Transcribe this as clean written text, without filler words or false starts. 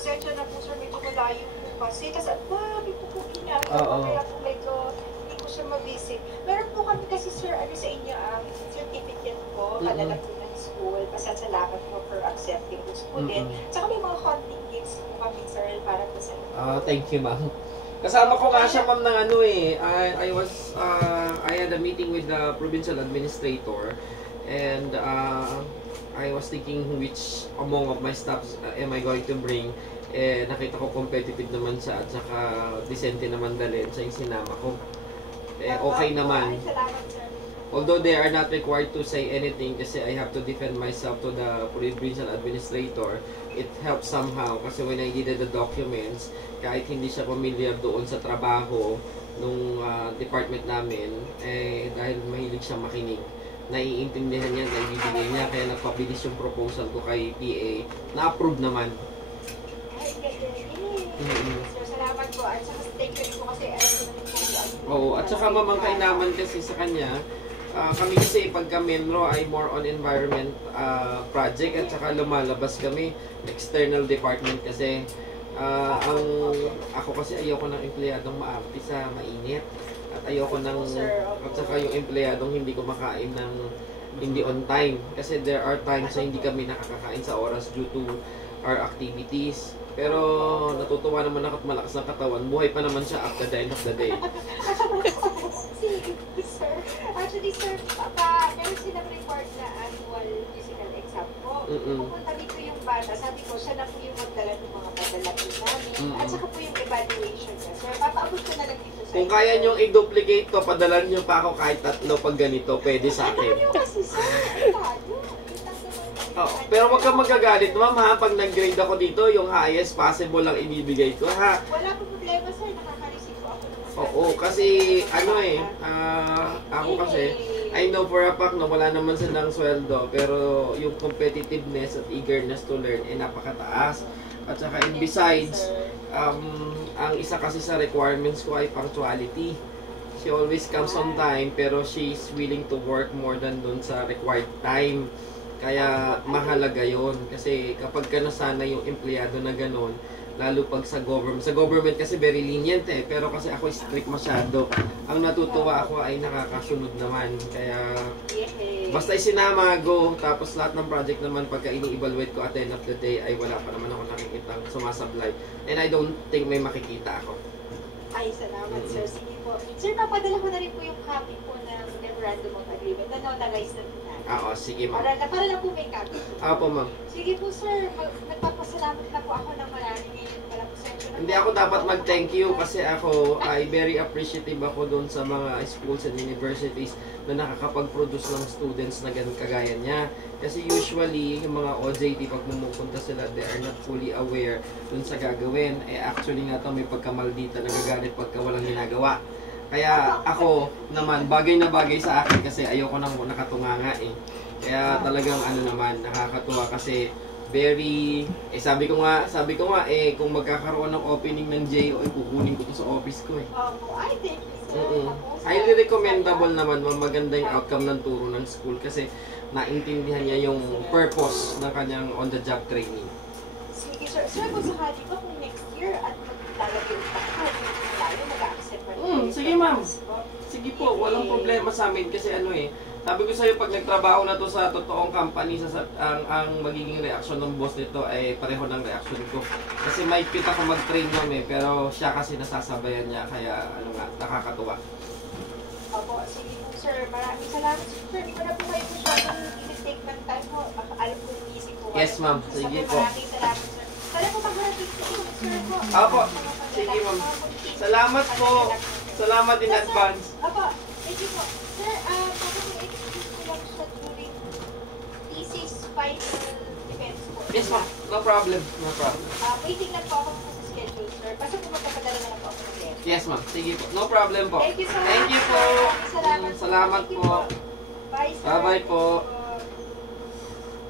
pasensya na po sir, medyo malayo po kasi. Kasi ang dami po po ginagawa. Kaya po medyo hindi ko siya ma-visit. Meron po kami kasi sir, ano sa inyo, certificate po, padala po ng school. Pasasalamat po for accepting the school din. Tsaka may mga konting gifts po kami sir, para po sa inyo. Thank you ma'am. Kasama ko nga siya ma'am ng ano eh. I had a meeting with the provincial administrator and I was thinking which among of my staffs am I going to bring. Nakita ko competitive naman siya at saka decente naman dalhin siya yung sinama ko. Okay naman. Although they are not required to say anything kasi I have to defend myself to the provincial administrator, it helps somehow kasi when I did the documents, kahit hindi siya familiar doon sa trabaho nung department namin, dahil mahilig siya makinig, naiintindihan niya, naibibigay niya, kaya nagpabilis yung proposal ko kay PA, na-approve naman. So, salamat po. At saka thank you po kasi alam ko naman po. Oo, at saka mamangkay naman kasi sa kanya, kami kasi pagka Menro ay more on environment project at saka lumalabas kami external department kasi ako kasi ayoko ng empleyadong maarte sa mainit at ayoko ng at saka yung empleyadong hindi kumakain ng hindi on time kasi there are times na hindi kami nakakakain sa oras due to our activities. Pero natutuwa naman ako at malakas ng katawan. Buhay pa naman siya after the end of the day. Sir. Actually, sir, meron silang report na annual physical exam po. Pupunta dito yung bata. Sabi ko, siya na po yung magdala ng mga padala po namin. At saka po yung evaluation niya. Sir, papaabot ko na lang dito sa kung kaya niyong i-duplicate to, padalan niyo pa ako kahit 3 pag ganito. Pwede sa akin. Ano kasi, sir? Ay, tayo. Pero wag kang magagalit, ma'am ha. Pag nag-grade ako dito, yung highest possible lang ibibigay ko ha. Wala po problema, sir. Nakaka-receive po ako ng Oo, kasi ano ako kasi, I know for a fact na wala naman silang sweldo, pero yung competitiveness at eagerness to learn ay napakataas. At saka, and besides, ang isa kasi sa requirements ko ay punctuality. She always comes on time, pero she's willing to work more than dun sa required time. Kaya mahalaga yon kasi kapag ka nasana yung empleyado na ganun, lalo pag sa government kasi very lenient pero kasi ako strict masyado. Ang natutuwa ako ay nakakasunod naman, kaya basta isinama, go, tapos lahat ng project naman pagka ini-evaluate ko at the end of the day ay wala pa naman ako nakikitang sumasablay, and I don't think may makikita ako. Ay, salamat sir. Sige po. Sir, papadala ko na rin po yung copy po ng memorandum of agreement na notarize na po natin. Oo, sige ma'am. Para lang po may copy. Opo ma'am. Sige po sir, nagpapasalamat na po ako ng marami ngayon. Hindi ako dapat mag-thank you kasi ako ay very appreciative ako doon sa mga schools and universities na nakakapag-produce ng students na ganun kagaya niya. Kasi usually, yung mga OJT, pag pumupunta sila, they are not fully aware dun sa gagawin. Actually nga ito, may pagkamaldita, nagagalit pagka walang ginagawa. Kaya ako naman, bagay na bagay sa akin kasi ayoko nang nakatunganga Kaya talagang nakakatuwa kasi very, sabi ko nga, kung magkakaroon ng opening ng JO, kukunin ko to sa office ko I think so. Highly recommendable naman, maganda yung outcome ng turo ng school kasi naintindihan niya yung purpose ng kanyang on-the-job training. Sige sir, sir, kung sakali ba kung next year at maglalagay pa tayo, mag-accept pa rin. Sige ma'am, sige po, walang problema sa amin kasi sabi ko sa'yo, pag nagtrabaho na to sa totoong company, ang magiging reaksyon ng boss nito ay pareho ng reaksyon ko. Kasi may fit ako mag-train pero siya kasi nasasabayan niya, kaya nakakatuwa. Opo, sige po sir, maraming salamat sir. Hindi ko na po kayo masyadong i-take ng time po. Alam ko yung easy po. Yes ma'am, sige po. Maraming salamat sir. Sana po mag-rating po sir po. Opo, sige ma'am. Salamat po. Salamat in advance. Opo, thank you po. Sir, during thesis final defense po. Yes ma'am, no problem. No problem. Waiting lang po ako sa schedule, sir. Basta po magpapadala na lang po ako ng letter. Yes ma'am, sige po. No problem po. Thank you so much. Thank you po. Salamat Salamat po. Bye, sir. Bye-bye po.